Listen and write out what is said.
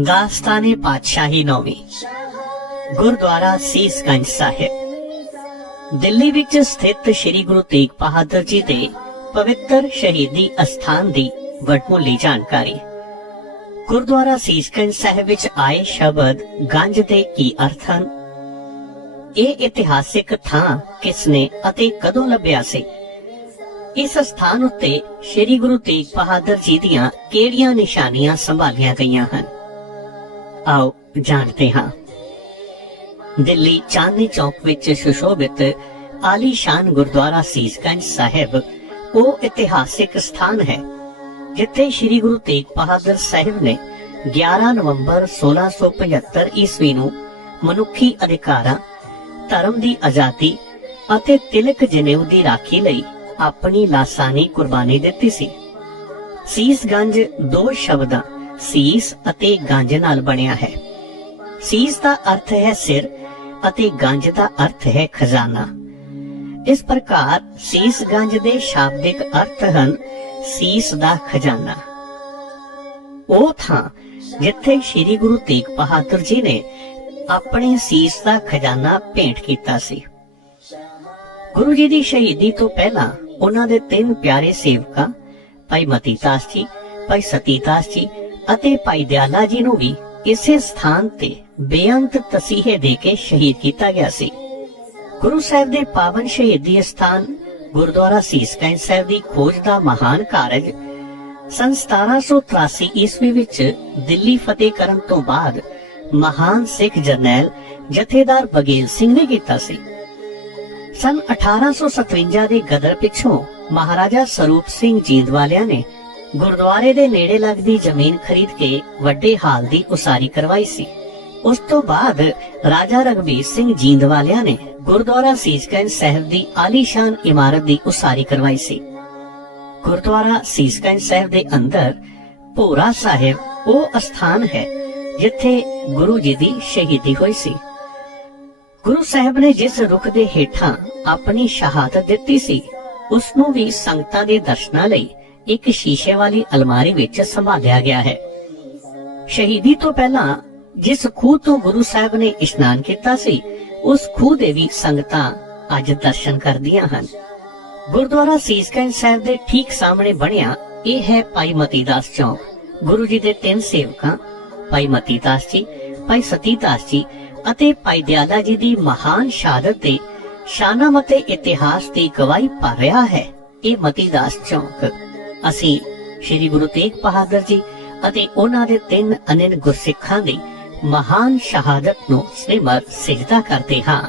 ਦਾਸਤਾਨੇ ਪਾਤਸ਼ਾਹੀ ਨੌਵੀਂ ਗੁਰਦੁਆਰਾ ਸੀਸਗੰਜ ਸਾਹਿਬ ਦਿੱਲੀ ਵਿੱਚ ਸਥਿਤ ਸ੍ਰੀ ਗੁਰੂ ਤੇਗ ਬਹਾਦਰ ਜੀ ਦੇ ਪਵਿੱਤਰ ਸ਼ਹੀਦੀ ਅਸਥਾਨ ਦੀ ਵਡਮੁੱਲੀ ਜਾਣਕਾਰੀ ਗੁਰਦੁਆਰਾ ਸੀਸਗੰਜ ਸਾਹਿਬ ਵਿੱਚ ਆਏ ਸ਼ਬਦ ਗੰਜ ਦੇ ਕੀ ਅਰਥ ਹਨ ਇਹ ਇਤਿਹਾਸਿਕ ਥਾਂ ਕਿਸਨੇ ਅਤੇ ਕਦੋਂ ਲੱਭਿਆ ਸੀ ਇਸ ਸਥਾਨ ਉੱਤੇ ਸ੍ਰੀ ਗੁਰੂ ਤੇਗ ਬਹਾਦਰ ਜੀ ਦੀਆਂ ਕਿਹੜੀਆਂ ਨਿਸ਼ਾਨੀਆਂ ਸੰਭਾਲੀਆਂ ਗਈਆਂ ਹਨ? ਆਓ ਜਾਣਦੇ ਹਾਂ। ਦਿੱਲੀ ਚਾਂਦਨੀ ਚੌਕ ਵਿੱਚ ਸੁਸ਼ੋਭਿਤ ਆਲੀਸ਼ਾਨ ਗੁਰਦੁਆਰਾ ਸੀਸਗੰਜ ਸਾਹਿਬ, ਉਹ ਇਤਿਹਾਸਿਕ ਸਥਾਨ ਹੈ, ਜਿੱਥੇ ਸ੍ਰੀ ਗੁਰੂ ਤੇਗ ਬਹਾਦਰ ਸਾਹਿਬ ਨੇ 11 ਨਵੰਬਰ 1675 ਈਸਵੀ ਨੂੰ ਮਨੁੱਖੀ ਅਧਿਕਾਰਾਂ, ਧਰਮ ਦੀ ਆਜ਼ਾਦੀ ਅਤੇ ਤਿਲਕ ਜਨੇਊ ਦੀ ਰਾਖੀ ਲਈ ਆਪਣੀ ਲਾਸਾਨੀ ਕੁਰਬਾਨੀ ਦਿੱਤੀ ਸੀ। ਸੀਸਗੰਜ ਦੋ ਸ਼ਬਦਾਂ, ਸੀਸ ਅਤੇ ਗੰਜ ਨਾਲ ਬਣਿਆ ਹੈ। ਸੀਸ ਦਾ ਅਰਥ ਹੈ ਸਿਰ ਅਤੇ ਗੰਜ ਦਾ ਅਰਥ ਹੈ ਖਜ਼ਾਨਾ। ਇਸ ਪ੍ਰਕਾਰ ਸੀਸਗੰਜ ਦੇ ਸ਼ਾਬਦਿਕ ਅਰਥ ਹਨ ਸੀਸ ਦਾ ਖਜ਼ਾਨਾ। ਉਹ ਥਾਂ ਜਿੱਥੇ ਸ੍ਰੀ ਗੁਰੂ ਤੇਗ ਬਹਾਦਰ ਜੀ ਨੇ ਆਪਣੇ ਸੀਸ ਦਾ ਖਜ਼ਾਨਾ ਭੇਂਟ ਕੀਤਾ ਸੀ। ਗੁਰੂ ਜੀ ਦੀ ਸ਼ਹੀਦੀ ਤੋਂ ਪਹਿਲਾਂ ਉਹਨਾਂ ਦੇ ਤਿੰਨ ਪਿਆਰੇ ਸੇਵਕਾਂ, ਭਾਈ ਮਤੀਦਾਸ ਜੀ, ਭਾਈ ਸਤੀਦਾਸ ਜੀ ਅਤੇ ਭਾਈ ਦਿਆਲਾ ਜੀ ਨੂੰ ਵੀ ਇਸੇ ਸਥਾਨ ਤੇ ਬੇਅੰਤ ਤਸੀਹੇ ਦੇ ਕੇ ਸ਼ਹੀਦ ਕੀਤਾ ਗਿਆ ਸੀ। ਗੁਰੂ ਸਾਹਿਬ ਦੇ ਪਾਵਨ ਸ਼ਹੀਦੀ ਸਥਾਨ ਗੁਰਦੁਆਰਾ ਸੀਸਗੰਜ ਸਾਹਿਬ ਦੀ ਖੋਜ ਦਾ ਮਹਾਨ ਕਾਰਜ ਸਨ 1783 ਈਸਵੀ ਵਿੱਚ ਦਿੱਲੀ ਫਤਿਹ ਕਰਨ ਤੋਂ ਬਾਅਦ ਮਹਾਨ ਸਿੱਖ ਜਰਨੈਲ ਜਥੇਦਾਰ ਬਗੇਲ ਸਿੰਘ ਨੇ ਕੀਤਾ ਸੀ। ਸਨ 1857 ਦੇ ਗਦਰ ਪਿੱਛੋਂ ਮਹਾਰਾਜਾ ਸਰੂਪ ਸਿੰਘ ਜੀਂਦ ਵਾਲਿਆਂ ਨੇ ਗੁਰਦੁਆਰੇ ਦੇ ਨੇੜੇ ਲੱਗਦੀ ਜ਼ਮੀਨ ਖਰੀਦ ਕੇ ਵੱਡੇ ਹਾਲ ਦੀ ਉਸਾਰੀ ਕਰਵਾਈ ਸੀ। ਉਸ ਤੋਂ ਬਾਅਦ ਰਾਜਾ ਰਗਵੀਰ ਸਿੰਘ ਜੀਂਦ ਵਾਲਿਆਂ ਨੇ ਗੁਰਦੁਆਰਾ ਸੀਸਗੰਜ ਸਾਹਿਬ ਦੀ ਆਲੀਸ਼ਾਨ ਇਮਾਰਤ ਦੀ ਉਸਾਰੀ ਕਰਵਾਈ ਸੀ। ਗੁਰਦੁਆਰਾ ਸੀਸਗੰਜ ਸਾਹਿਬ ਦੇ ਅੰਦਰ ਭੋਰਾ ਸਾਹਿਬ ਉਹ ਅਸਥਾਨ ਹੈ ਜਿੱਥੇ ਗੁਰੂ ਜੀ ਦੀ ਸ਼ਹੀਦੀ ਹੋਈ ਸੀ। ਗੁਰੂ ਸਾਹਿਬ ਨੇ ਜਿਸ ਰੁੱਖ ਦੇ ਹੇਠਾਂ ਆਪਣੀ ਸ਼ਹਾਦਤ ਦਿੱਤੀ ਸੀ ਉਸ ਨੂੰ ਵੀ ਸੰਗਤਾਂ ਦੇ ਦਰਸ਼ਨਾਂ ਲਈ ਇੱਕ ਸ਼ੀਸ਼ੇ ਵਾਲੀ ਅਲਮਾਰੀ ਵਿੱਚ ਸੰਭਾਲਿਆ ਗਿਆ ਹੈ। ਸ਼ਹੀਦੀ ਤੋਂ ਪਹਿਲਾਂ ਜਿਸ ਖੂਹ ਤੋਂ ਗੁਰੂ ਸਾਹਿਬ ਨੇ ਇਸ਼ਨਾਨ ਕੀਤਾ ਸੀ, ਉਸ ਖੂਹ ਦੇ ਵੀ ਸੰਗਤਾਂ ਅੱਜ ਦਰਸ਼ਨ ਕਰਦੀਆਂ ਹਨ। ਗੁਰਦੁਆਰਾ ਸੀਸਗੰਜ ਸਾਹਿਬ ਦੇ ਠੀਕ ਸਾਹਮਣੇ ਬਣਿਆ ਇਹ ਹੈ ਭਾਈ ਮਤੀਦਾਸ ਚੌਕ। ਗੁਰੂ ਜੀ ਦੇ ਤਿੰਨ ਸੇਵਕਾਂ, ਭਾਈ ਮਤੀਦਾਸ ਜੀ, ਭਾਈ ਸਤੀਦਾਸ ਜੀ ਅਤੇ ਭਾਈ ਦਿਆਲਾ ਜੀ ਦੀ ਮਹਾਨ ਸ਼ਹਾਦਤ ਤੇ ਸ਼ਾਨਮ ਅਤੇ ਇਤਿਹਾਸ ਦੀ ਗਵਾਹੀ ਭਰ ਰਿਹਾ ਹੈ। ਇਹ ਮਤੀ ਦਾਸ ਚੌਂਕ। ਅਸੀਂ ਸ੍ਰੀ ਗੁਰੂ ਤੇਗ ਬਹਾਦਰ ਜੀ ਅਤੇ ਉਹਨਾਂ ਦੇ ਤਿੰਨ ਅਨਿਲ ਗੁਰਸਿੱਖਾਂ ਦੀ ਮਹਾਨ ਸ਼ਹਾਦਤ ਨੂੰ ਸਿਮਰ ਸਿਜਦਾ ਕਰਦੇ ਹਾਂ।